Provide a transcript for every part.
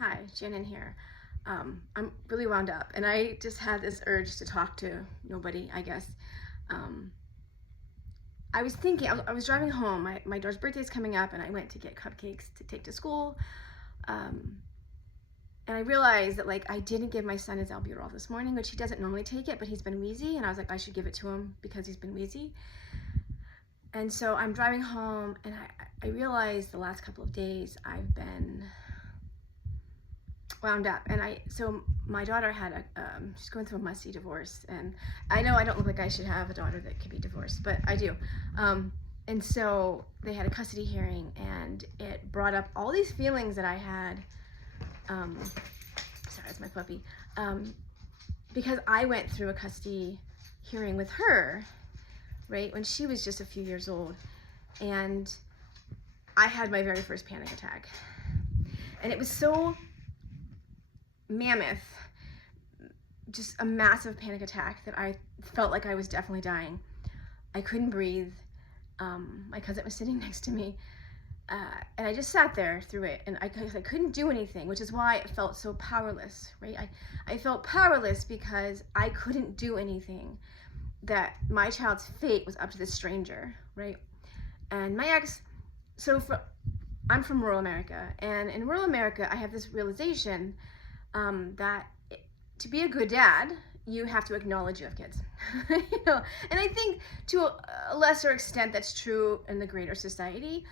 Hi, Shannon here. I'm really wound up, and I just had this urge to talk to nobody, I guess. Um, I was thinking, I was driving home. My daughter's birthday is coming up, and I went to get cupcakes to take to school. Um, and I realized that, like, I didn't give my son his albuterol this morning, which he doesn't normally take it, but he's been wheezy, and I was like, I should give it to him because he's been wheezy. And so I'm driving home, and I realized the last couple of days I've been wound up. So my daughter had she's going through a messy divorce, and I know I don't look like I should have a daughter that could be divorced, but I do. And so they had a custody hearing, and it brought up all these feelings that I had. Sorry, it's my puppy. Because I went through a custody hearing with her, right, when she was just a few years old, and I had my very first panic attack. And it was so mammoth, just a massive panic attack that I felt like I was definitely dying. I couldn't breathe. My cousin was sitting next to me, and I just sat there through it, and I couldn't do anything, which is why I felt so powerless, right? I felt powerless because I couldn't do anything, that my child's fate was up to this stranger, right? And my ex, I'm from rural America, and in rural America, I have this realization that to be a good dad, you have to acknowledge you have kids. And I think to a lesser extent that's true in the greater society,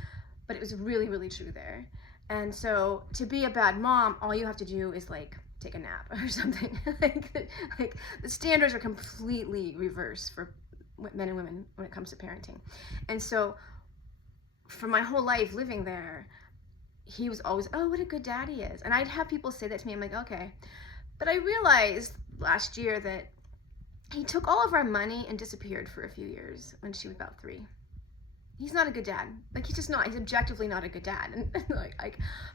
but it was really, really true there. And so to be a bad mom, all you have to do is like take a nap or something. like the standards are completely reversed for men and women when it comes to parenting. And so for my whole life living there, he was always, oh, what a good dad he is. And I'd have people say that to me. I'm like, okay. But I realized last year that he took all of our money and disappeared for a few years when she was about 3. He's not a good dad. Like, he's just not. He's objectively not a good dad. And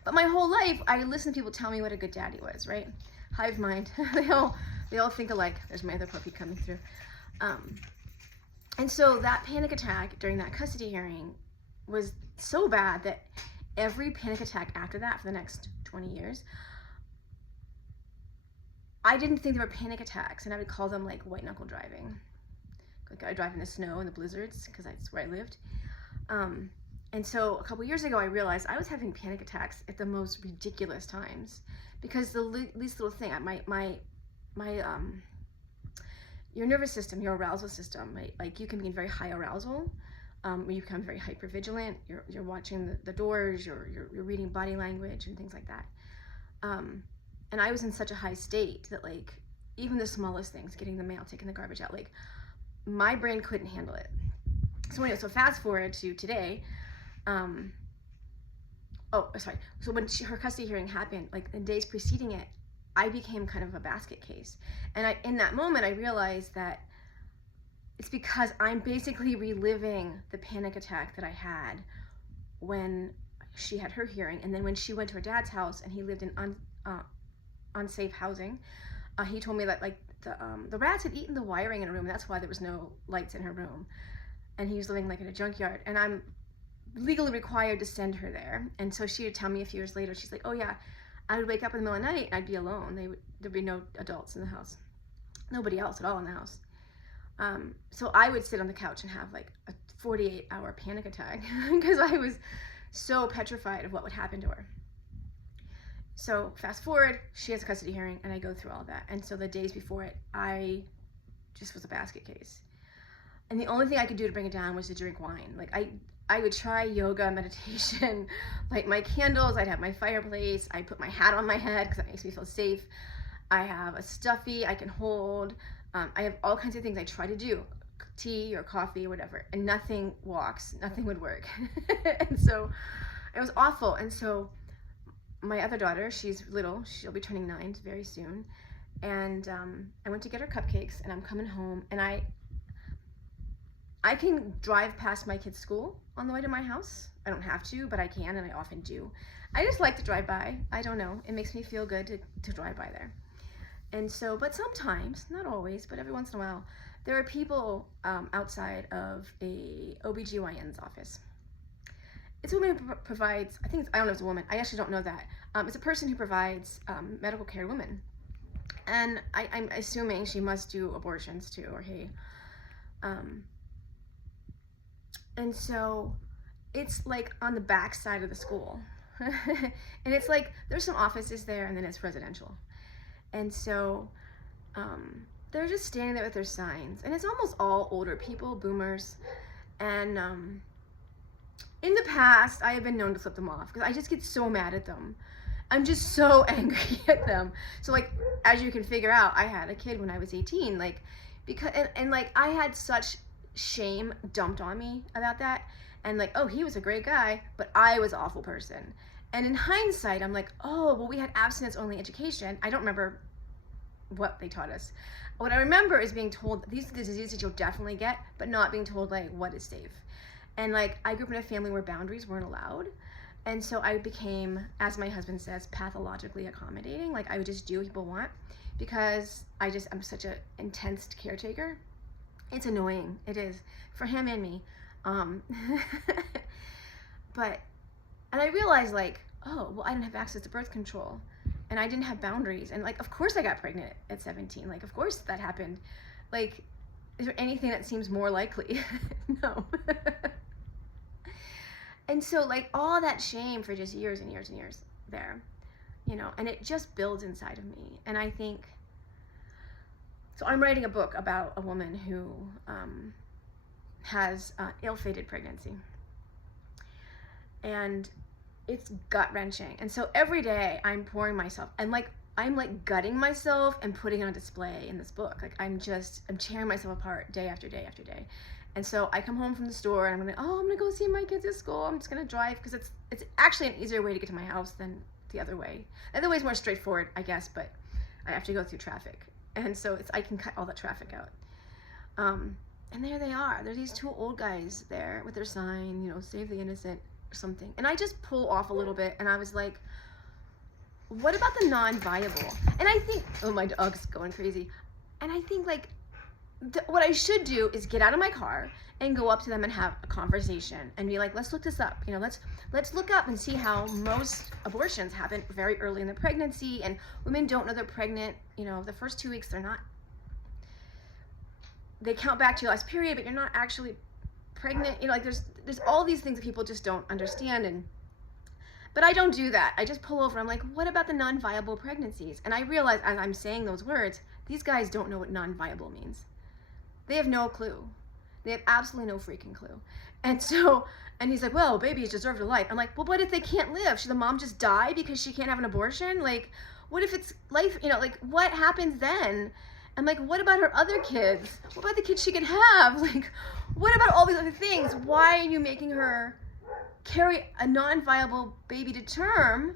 but my whole life, I listened to people tell me what a good dad he was, right? Hive mind. they all think alike. There's my other puppy coming through. And so that panic attack during that custody hearing was so bad that every panic attack after that for the next 20 years, I didn't think they were panic attacks, and I would call them like white knuckle driving. Like I drive in the snow and the blizzards because that's where I lived. And so a couple years ago, I realized I was having panic attacks at the most ridiculous times because the least little thing, your nervous system, your arousal system, right? Like you can be in very high arousal, where you become very hypervigilant. You're watching the doors. You're reading body language and things like that. And I was in such a high state that like even the smallest things, getting the mail, taking the garbage out, like my brain couldn't handle it. So anyway, so fast forward to today. So when her custody hearing happened, like the days preceding it, I became kind of a basket case. And in that moment, I realized that it's because I'm basically reliving the panic attack that I had when she had her hearing, and then when she went to her dad's house and he lived in unsafe housing. He told me that like the rats had eaten the wiring in her room. That's why there was no lights in her room, and he was living like in a junkyard. And I'm legally required to send her there. And so she would tell me a few years later, she's like, oh yeah, I would wake up in the middle of the night and I'd be alone. There'd be no adults in the house, nobody else at all in the house. So I would sit on the couch and have like a 48-hour panic attack because I was so petrified of what would happen to her. So fast forward, she has a custody hearing, and I go through all of that. And so the days before it, I just was a basket case. And the only thing I could do to bring it down was to drink wine. Like I would try yoga, meditation, light my candles. I'd have my fireplace. I put my hat on my head because that makes me feel safe. I have a stuffy I can hold. I have all kinds of things I try to do, tea or coffee or whatever, and nothing walks, nothing would work. And so it was awful. And so my other daughter, she's little, she'll be turning 9 very soon, and I went to get her cupcakes, and I'm coming home, and I can drive past my kids' school on the way to my house. I don't have to, but I can, and I often do. I just like to drive by. I don't know, it makes me feel good to drive by there. And so, but sometimes, not always, but every once in a while, there are people outside of a OBGYN's office. it's a woman who provides, I don't know if it's a woman, I actually don't know that. It's a person who provides medical care to women. And I'm assuming she must do abortions too, or he. And so it's like on the back side of the school. And it's like, there's some offices there, and then it's residential. And so they're just standing there with their signs. And it's almost all older people, boomers. And in the past, I have been known to flip them off because I just get so mad at them. I'm just so angry at them. So like, as you can figure out, I had a kid when I was 18, like, because, and like, I had such shame dumped on me about that. And like, oh, he was a great guy, but I was an awful person. And in hindsight, I'm like, oh, well, we had abstinence only education. I don't remember what they taught us. What I remember is being told these are the diseases that you'll definitely get, but not being told like what is safe. And like, I grew up in a family where boundaries weren't allowed. And so I became, as my husband says, pathologically accommodating. Like, I would just do what people want because I'm such an intense caretaker. It's annoying. It is for him and me. But, and I realized like, oh, well, I didn't have access to birth control and I didn't have boundaries. And like, of course I got pregnant at 17. Like, of course that happened. Like, is there anything that seems more likely? No. And so like all that shame for just years and years and years there, you know, and it just builds inside of me. And I think, so I'm writing a book about a woman who has ill-fated pregnancy. And it's gut-wrenching. And so every day I'm pouring myself, and like, I'm like gutting myself and putting it on display in this book. Like I'm tearing myself apart day after day after day. And so I come home from the store and I'm gonna go see my kids at school. I'm just gonna drive because it's actually an easier way to get to my house than the other way. The other way is more straightforward, I guess, but I have to go through traffic. And so I can cut all that traffic out. And there they are. There are these two old guys there with their sign, you know, save the innocent or something. And I just pull off a little bit and I was like, what about the non-viable? And I think, oh, my dog's going crazy. And I think like, what I should do is get out of my car and go up to them and have a conversation and be like, let's look this up. You know, let's look up and see how most abortions happen very early in the pregnancy, and women don't know they're pregnant. You know, the first 2 weeks they count back to your last period, but you're not actually pregnant. You know, like there's all these things that people just don't understand. But I don't do that. I just pull over. I'm like, what about the non-viable pregnancies? And I realize as I'm saying those words, these guys don't know what non-viable means. They have no clue. They have absolutely no freaking clue. And so, and he's like, well, babies deserve a life. I'm like, well, what if they can't live? Should the mom just die because she can't have an abortion? Like, what if it's life, you know, like what happens then? And like, what about her other kids? What about the kids she could have? Like, what about all these other things? Why are you making her carry a non-viable baby to term?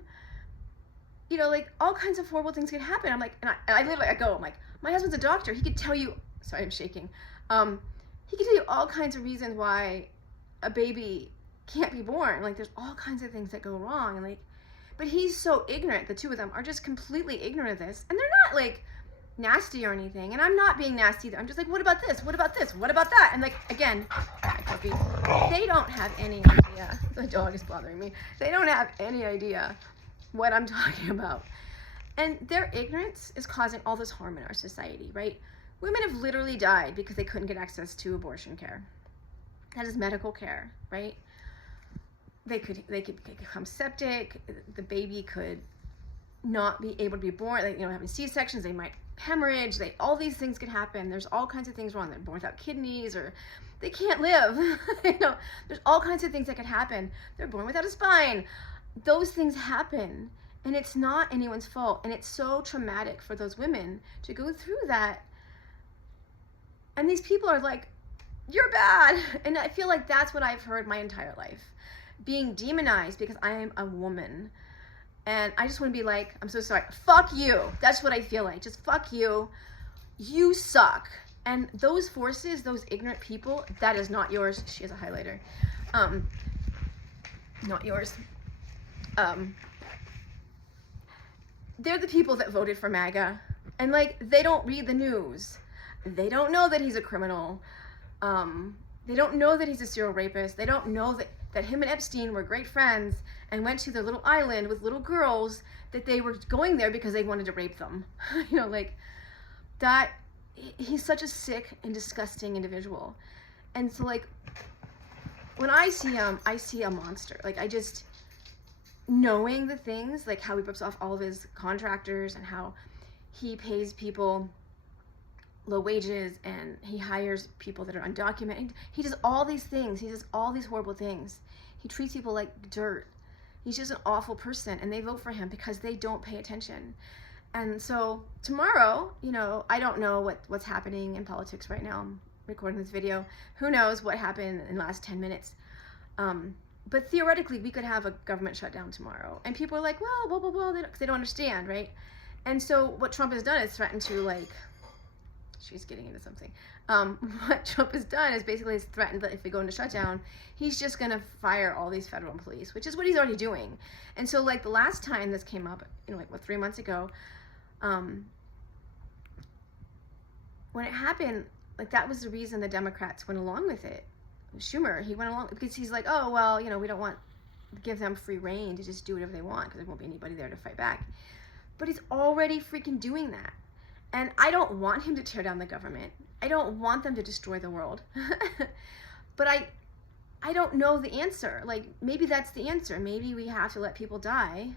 You know, like all kinds of horrible things could happen. I'm like, and I literally, I'm like, my husband's a doctor. He could tell you, sorry, I'm shaking. He could tell you all kinds of reasons why a baby can't be born. Like there's all kinds of things that go wrong. And like, but he's so ignorant. The two of them are just completely ignorant of this. And they're not like nasty or anything. And I'm not being nasty either. I'm just like, what about this? What about this? What about that? And like, again, my puppy, they don't have any idea. The dog is bothering me. They don't have any idea what I'm talking about. And their ignorance is causing all this harm in our society, right? Women have literally died because they couldn't get access to abortion care. That is medical care, right? They could become septic. The baby could not be able to be born. Like, you know, having C-sections, they might hemorrhage. All these things could happen. There's all kinds of things wrong. They're born without kidneys, or they can't live. You know, there's all kinds of things that could happen. They're born without a spine. Those things happen, and it's not anyone's fault. And it's so traumatic for those women to go through that. And these people are like, you're bad. And I feel like that's what I've heard my entire life. Being demonized because I am a woman. And I just want to be like, I'm so sorry. Fuck you. That's what I feel like. Just fuck you. You suck. And those forces, those ignorant people, that is not yours. She has a highlighter. Not yours. They're the people that voted for MAGA. And like, they don't read the news. They don't know that he's a criminal. They don't know that he's a serial rapist. They don't know that that him and Epstein were great friends and went to their little island with little girls, that they were going there because they wanted to rape them. You know, like that. He's such a sick and disgusting individual. And so like when I see him, I see a monster. Like I just, knowing the things, like how he rips off all of his contractors and how he pays people low wages and he hires people that are undocumented. He does all these things. He does all these horrible things. He treats people like dirt. He's just an awful person, and they vote for him because they don't pay attention. And so tomorrow, you know, I don't know what's happening in politics right now. I'm recording this video. Who knows what happened in the last 10 minutes. But theoretically, we could have a government shutdown tomorrow. And people are like, well, blah, blah, blah, because they don't understand, right? And so what Trump has done is threatened to, like, she's getting into something. What Trump has done is basically threatened that if we go into shutdown, he's just going to fire all these federal police, which is what he's already doing. And so, like, the last time this came up, you know, like, what, 3 months ago, when it happened, like, that was the reason the Democrats went along with it. Schumer, he went along because he's like, oh, well, you know, we don't want to give them free reign to just do whatever they want because there won't be anybody there to fight back. But he's already freaking doing that. And I don't want him to tear down the government. I don't want them to destroy the world. But I don't know the answer. Like, maybe that's the answer. Maybe we have to let people die,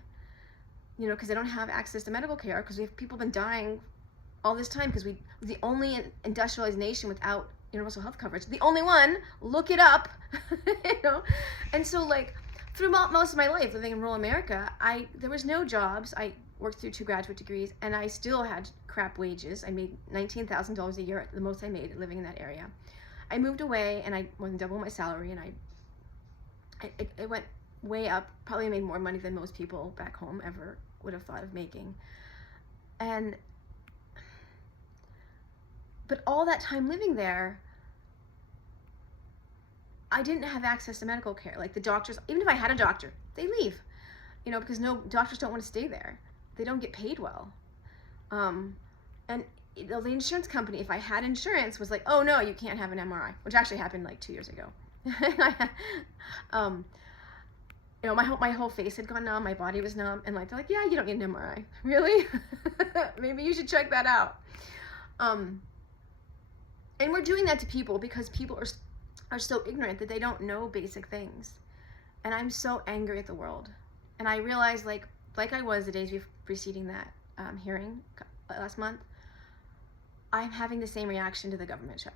you know, because they don't have access to medical care, because people have been dying all this time because we're the only industrialized nation without universal health coverage. The only one. Look it up. You know? And so, like, through most of my life living in rural America, there was no jobs. I worked through 2 graduate degrees, and I still had crap wages. I made $19,000 a year, the most I made living in that area. I moved away, and I went double my salary, and it went way up. Probably made more money than most people back home ever would have thought of making. But all that time living there, I didn't have access to medical care. Like, the doctors, even if I had a doctor, they leave, you know, because no doctors don't want to stay there. They don't get paid well. And you know, the insurance company, if I had insurance, was like, oh no, you can't have an MRI, which actually happened like 2 years ago. You know, my whole face had gone numb, my body was numb, and like, they're like, yeah, you don't need an MRI. Really? Maybe you should check that out. And we're doing that to people because people are so ignorant that they don't know basic things. And I'm so angry at the world. And I realized, like I was the days preceding that hearing last month, I'm having the same reaction to the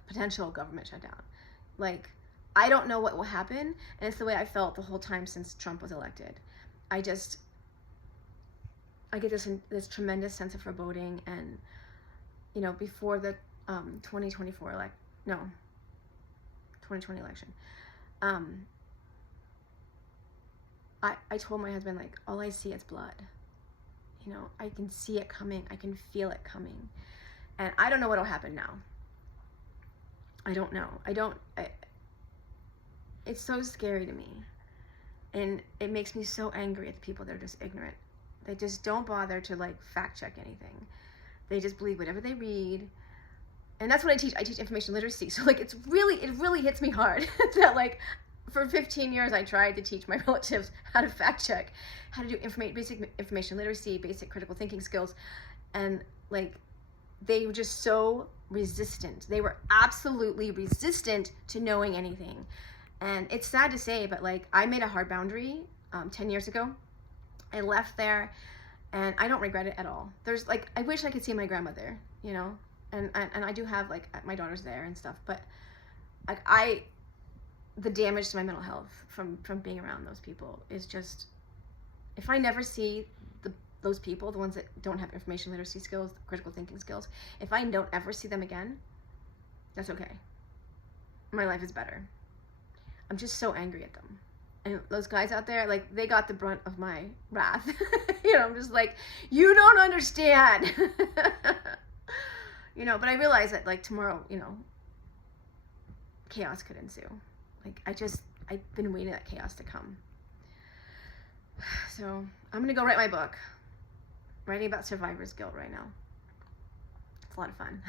potential government shutdown. Like, I don't know what will happen, and it's the way I felt the whole time since Trump was elected. I get this tremendous sense of foreboding, and, you know, before the 2020 election, I told my husband, like, all I see is blood. You know, I can see it coming. I can feel it coming. And I don't know what will happen now. I don't know. It's so scary to me. And it makes me so angry at the people that are just ignorant. They just don't bother to, like, fact check anything. They just believe whatever they read. And that's what I teach. I teach information literacy. So, like, it really hits me hard that, like, for 15 years, I tried to teach my relatives how to fact check, how to do basic information literacy, basic critical thinking skills. And, like, they were just so resistant. They were absolutely resistant to knowing anything. And it's sad to say, but, like, I made a hard boundary 10 years ago. I left there, and I don't regret it at all. There's, like, I wish I could see my grandmother, you know? And I do have, like, my daughter's there and stuff. But, like, the damage to my mental health from being around those people is just, if I never see those people, the ones that don't have information literacy skills, critical thinking skills, if I don't ever see them again, that's okay. My life is better. I'm just so angry at them. And those guys out there, like, they got the brunt of my wrath. You know, I'm just like, you don't understand. You know, but I realize that, like, tomorrow, you know, chaos could ensue. Like, I've been waiting that chaos to come. So I'm going to go write my book. Writing about survivor's guilt right now. It's a lot of fun.